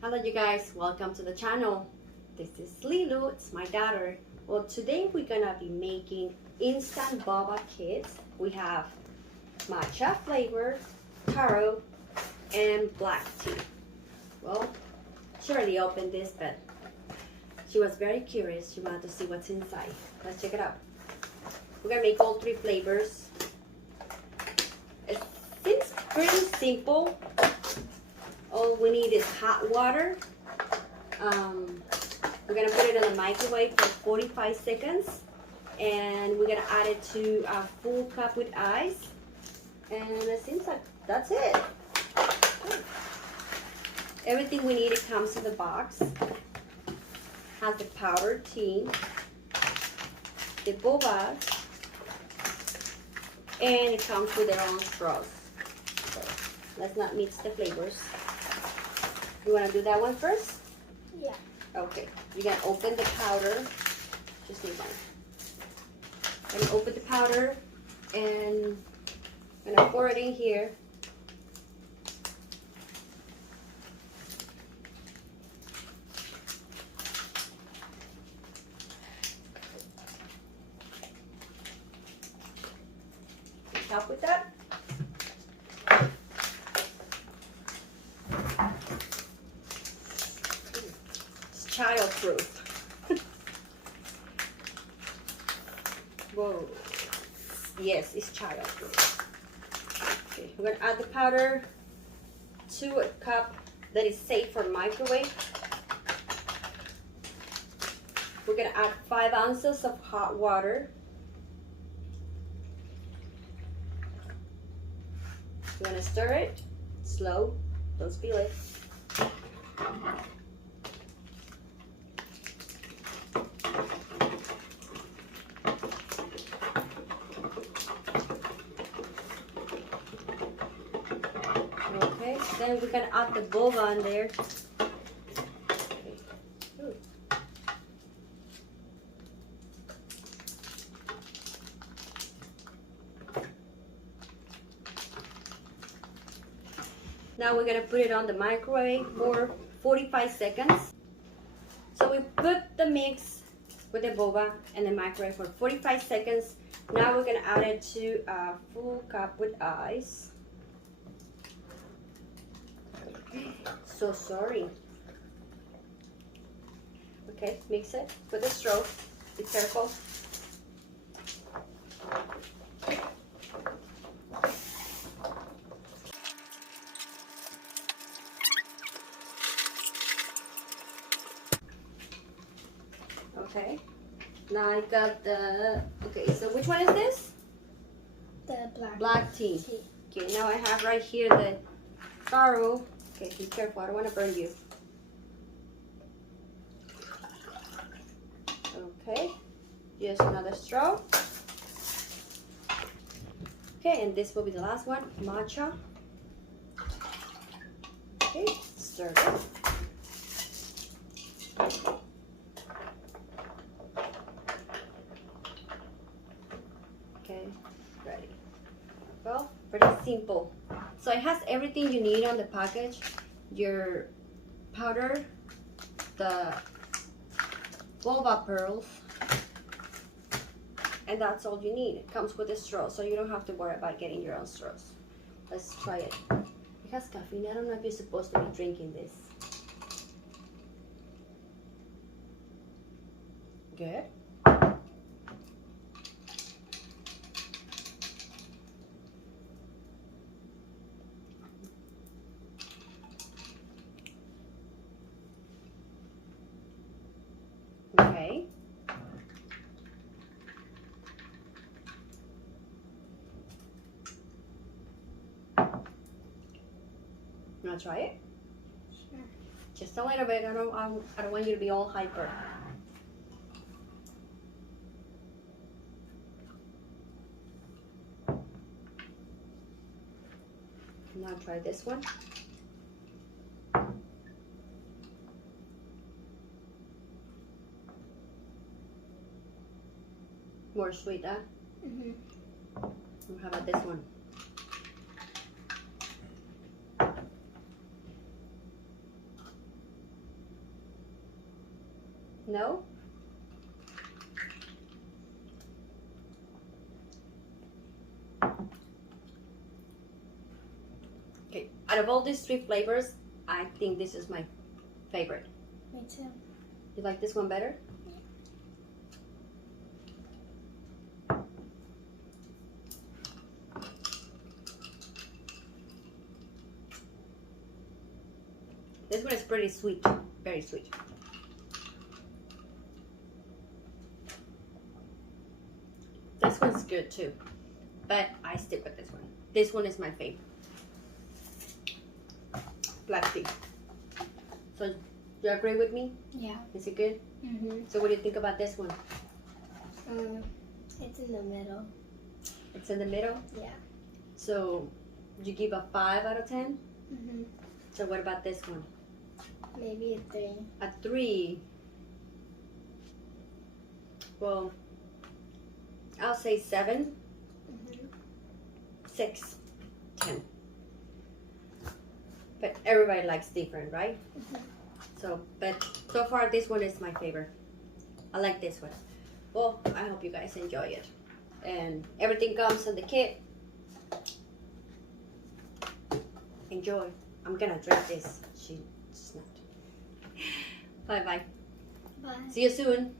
Hello you guys, welcome to the channel. This is Lilu, it's my daughter. Well, today we're gonna be making instant boba kits. We have matcha flavor, taro, and black tea. Well, she already opened this, but she was very curious. She wanted to see what's inside. Let's check it out. We're gonna make all three flavors. It seems pretty simple. All we need is hot water. We're gonna put it in the microwave for 45 seconds, and we're gonna add it to a full cup with ice. And it seems like that's it. Everything we need, it comes in the box. Has the powdered tea, the boba, and it comes with their own straws. So let's not mix the flavors. You want to do that one first? Yeah. Okay. You're going to open the powder. Just need one. I'm going to open the powder and I'm going to pour it in here. Help with that. Childproof. Whoa. Yes, it's childproof. Okay, we're gonna add the powder to a cup that is safe for microwave. We're gonna add 5 ounces of hot water. You wanna stir it slow, don't spill it. Okay, then we're gonna add the boba in there. Okay. Now we're gonna put it on the microwave for 45 seconds. So we put the mix with the boba in the microwave for 45 seconds. Now we're gonna add it to a full cup with ice. So sorry. Okay, mix it with a straw. Be careful. Okay. Now I got the. Okay, so which one is this? The black tea. Okay, now I have right here the Taro. Okay, be careful, I don't want to burn you. Okay, just another straw. Okay, and this will be the last one, matcha. Okay, stir it. Okay, ready. Well, pretty simple. So it has everything you need on the package. Your powder, the boba pearls, and that's all you need. It comes with a straw, so you don't have to worry about getting your own straws. Let's try it. It has caffeine. I don't know if you're supposed to be drinking this. Good. Okay. You wanna try it? Sure. Just a little bit. I don't want you to be all hyper. Now try this one. More sweet, huh? How about this one? No? Okay, out of all these 3 flavors, I think this is my favorite. Me too. You like this one better? This one is pretty sweet, very sweet. This one's good too, but I stick with this one. This one is my favorite. Black tea. So, you agree with me? Yeah. Is it good? Mm-hmm. So, what do you think about this one? It's in the middle. It's in the middle? Yeah. So, you give a 5 out of 10? Mm-hmm. So, what about this one? Maybe a 3. A 3. Well, I'll say 7, Mm-hmm. 6, 10. But everybody likes different, right? Mm-hmm. So, but so far this one is my favorite. I like this one. Well, I hope you guys enjoy it. And everything comes in the kit. Enjoy. I'm gonna drink this. She's not. Bye bye. Bye. See you soon.